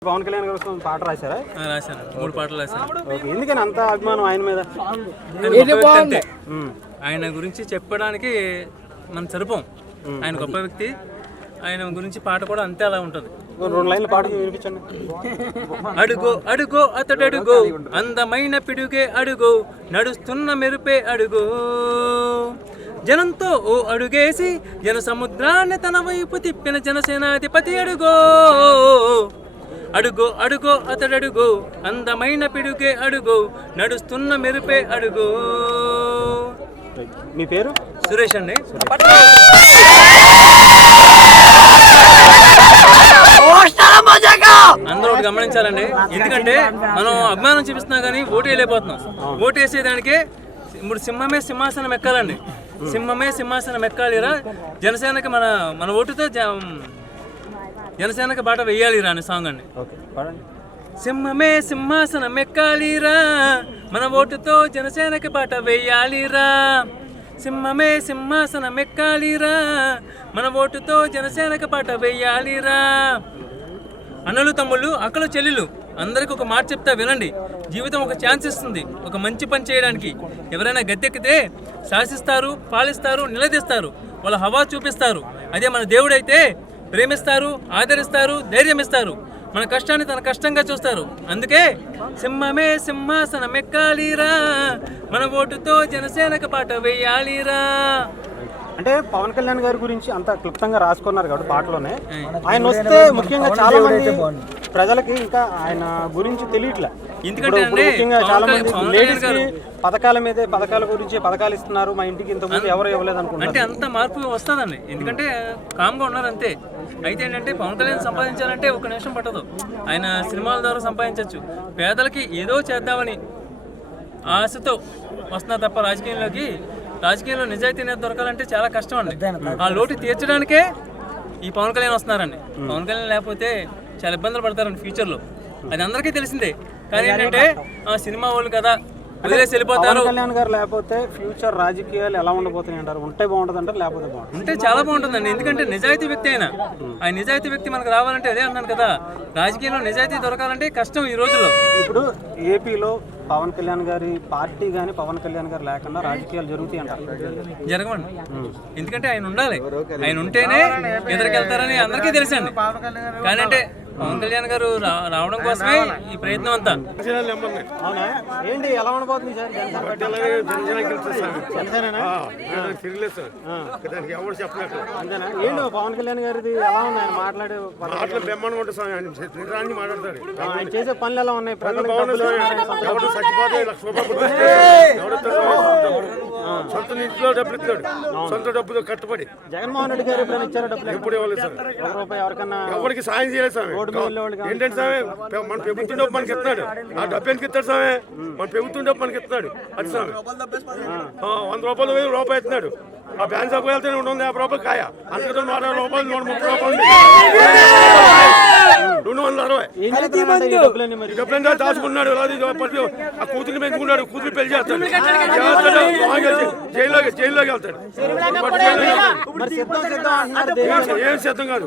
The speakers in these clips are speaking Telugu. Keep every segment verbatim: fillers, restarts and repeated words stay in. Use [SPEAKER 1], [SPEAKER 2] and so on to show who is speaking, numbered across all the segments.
[SPEAKER 1] పవన్ కళ్యాణ్ గారు పాట రాశారా?
[SPEAKER 2] రాశాను, మూడు పాటలు రాశాను.
[SPEAKER 1] ఓకే, ఎందుకని అంత అభిమానం ఆయన మీద?
[SPEAKER 2] అంతే, ఆయన గురించి చెప్పడానికి మనం సరిపోం. ఆయన గొప్ప వ్యక్తి, ఆయన గురించి పాట కూడా అంతే అలా ఉంటుంది.
[SPEAKER 1] రెండు లైన్ల పాట వినిపించండి.
[SPEAKER 2] అడుగో అడుగో అతడు అడుగో, అందమైన పిడుగే అడుగో, నడుస్తున్న మెరుపే అడుగో, జనంతో ఓ అడుగేసి జన సముద్రాన్ని తన వైపు తిప్పిన జనసేనాధిపతి అడుగో. అడుగో అడుగో అతడు అడుగో, అందమైన పిడుగే అడుగో, నడుస్తున్న మెరుపే అడుగో.
[SPEAKER 1] మీ పేరు?
[SPEAKER 2] సురేష్ అండి. అందరూ ఒకటి గమనించాలండి, ఎందుకంటే మనం అభిమానం చూపిస్తున్నా కానీ ఓటు వేయలేకపోతున్నాం. ఓటు వేసేదానికే ఇప్పుడు సింహమే సింహాసనం ఎక్కాలండి, సింహమే సింహాసనం ఎక్కాలిరా, జనసేనకి మన మన ఓటుతో జనసేనకి బాట వెయ్యాలిరా అనే సాంగ్ అండి. సింహమే సింహాసనం ఎక్కాలిరా, మన ఓటుతో జనసేనకి బాట వెయ్యాలిరా. సింహమే సింహాసనం ఎక్కాలిరా, మన ఓటుతో జనసేనకి బాట వెయ్యాలిరా. అన్నలు తమ్ముళ్ళు అక్కలు చెల్లెలు అందరికీ ఒక మాట చెప్తా వినండి. జీవితం ఒక ఛాన్స్ ఇస్తుంది ఒక మంచి పని చేయడానికి. ఎవరైనా గద్దెక్కితే శాసిస్తారు, పాలిస్తారు, నిలదీస్తారు, వాళ్ళ హవా చూపిస్తారు. అదే మన దేవుడైతే ప్రేమిస్తారు, ఆదరిస్తారు, ధైర్యం ఇస్తారు, మన కష్టాన్ని తన కష్టంగా చూస్తారు. అందుకే సింహమే సింహాసనం ఎక్కాలిరా, మన ఓటుతో జనసేనకు పాట వేయాలిరా.
[SPEAKER 1] అంటే పవన్ కళ్యాణ్ గారి గురించి అంత క్లుప్తంగా రాసుకున్నారు కాబట్టి పాటలోనే, ఆయన వస్తే ముఖ్యంగా చాలా మంది ప్రజలకి ఇంకా ఆయన గురించి తెలియట్లే.
[SPEAKER 2] ఎందుకంటే
[SPEAKER 1] ముఖ్యంగా చాలా మంది లేడీస్ కి పథకాల మీదే పథకాల గురించి పథకాలు ఇస్తున్నారు, మా ఇంటికి ఇంతకుముందు ఎవరు ఇవ్వలేదు అనుకుంటున్నారు.
[SPEAKER 2] అంటే అంత మార్పు వస్తుందండి, ఎందుకంటే కామ్గా ఉన్నారు అంతే. అయితే ఏంటంటే పవన్ కళ్యాణ్ సంపాదించాలంటే ఒక నిమిషం పట్టదు, ఆయన సినిమాల ద్వారా సంపాదించవచ్చు. పేదలకి ఏదో చేద్దామని ఆశతో వస్తున్నారు తప్ప రాజకీయంలోకి రాజకీయంలో నిజాయితీ అనేది దొరకాలంటే చాలా కష్టం అండి. ఆ లోటు తీర్చడానికే ఈ పవన్ కళ్యాణ్ వస్తున్నారండి. పవన్ కళ్యాణ్ లేకపోతే చాలా ఇబ్బందులు పడతారండి ఫ్యూచర్లో, అది అందరికీ తెలిసిందే. కానీ ఏంటంటే ఆ సినిమా వాళ్ళు కదా వదిలేసి వెళ్ళిపోతారు.
[SPEAKER 1] పవన్ కళ్యాణ్ గారు లేకపోతే ఫ్యూచర్ రాజకీయాలు ఎలా ఉండబోతున్నాయి అంటారు? ఉంటే బాగుంటుంది అంటారు, లేకపోతే బాగుంటుంది?
[SPEAKER 2] ఉంటే చాలా బాగుంటుందండి, ఎందుకంటే నిజాయితీ వ్యక్తి అయినా ఆయన నిజాయితీ వ్యక్తి మనకు రావాలంటే అదే అన్నాను కదా, రాజకీయంలో నిజాయితీ దొరకాలంటే కష్టం ఈ రోజుల్లో.
[SPEAKER 1] ఇప్పుడు ఏపీలో పవన్ కళ్యాణ్ గారి పార్టీ కానీ పవన్ కళ్యాణ్ గారు లేకుండా రాజకీయాలు జరుగుతాయి అంటారు?
[SPEAKER 2] జరగవండి, ఎందుకంటే ఆయన ఉండాలి, ఆయన ఉంటేనే ఎదురుకెళ్తారని అందరికీ తెలుసండి. కానీ అంటే పవన్ కళ్యాణ్ గారు రావడం కోసమే ఈ ప్రయత్నం అంతా.
[SPEAKER 1] ఏంటి ఎలా ఉండబోతుంది సార్? అంతేనా? ఏంటి పవన్ కళ్యాణ్ గారిది ఎలా ఉంది? ఆయన మాట్లాడే ఆయన చేసే పనులు ఎలా ఉన్నాయి?
[SPEAKER 3] సొంత ఇంట్లో డబ్బులు ఇస్తాడు, సొంత డబ్బులు కట్టుబడి.
[SPEAKER 1] జగన్మోహన్ రెడ్డి గారు ఎప్పుడైనా ఇచ్చారు డబ్బులు?
[SPEAKER 3] ఎప్పుడు ఇవ్వలేదు సార్,
[SPEAKER 1] ఒక రూపాయి ఎవరికన్నా
[SPEAKER 3] ఎవరికి సాయం చేయలేదు సార్. ఏంటంటే సార్ మన ప్రభుత్వం డబ్బు మనకి ఇస్తున్నాడు, ఆ డబ్బు ఎందుకు ఇస్తాడు సార్? మన ప్రభుత్వం డబ్బు మనకి ఇస్తున్నాడు, అది సార్ వంద రూపాయలు వెయ్యి రూపాయలు ఇస్తున్నాడు. ఆ బ్యాంక్ సభకు వెళ్తే రెండు వందల యాభై రూపాయలు కాయ, అందుకే నూట యాభై రూపాయలు నూట ముప్పై రూపాయలు రెండు వందల అరవై డబ్బులు దాచుకున్నాడు. ఆ కూతురు పెంచుకున్నాడు, కూతురు పెళ్లి చేస్తాడు, జైల్లోకి జైల్లోకి వెళ్తాడు. ఏం సిద్ధం కాదు,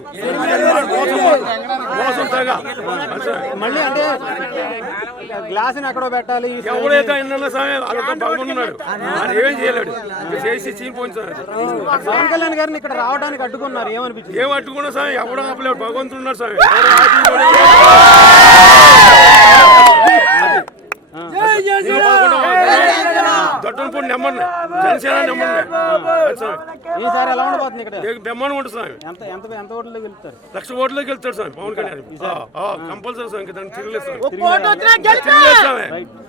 [SPEAKER 3] మోసం తగా.
[SPEAKER 1] మళ్ళీ అంటే గ్లాస్ ఎక్కడో పెట్టాలి.
[SPEAKER 3] ఎవడైతే ఆయన బాగున్నాడు ఏమేం చేయలేడు, చేసి చీనిపోయింది.
[SPEAKER 1] పవన్ కళ్యాణ్ గారిని ఇక్కడ రావడానికి అడ్డుకున్నారు, ఏమనిపించింది?
[SPEAKER 3] ఏం అడ్డుకున్నా సార్, ఎవడో ఆపలేడు, భగవంతుడు ఉన్నాడు సార్. దొట్టనపూడి నెమ్మన్నా, జనసేన నెమ్మన్నా.
[SPEAKER 1] ఈసారి ఎలా ఉండబోతుంది ఇక్కడ?
[SPEAKER 3] బ్రహ్మాండం ఉంటుంది సార్.
[SPEAKER 1] ఎంత ఎంత ఎంత ఓట్లకి వెళ్తారు?
[SPEAKER 3] లక్ష ఓట్లకి వెళ్తాడు sir Pawan Kalyan, compulsory sir. ఇంకా దాన్ని తిరగలేదు సార్.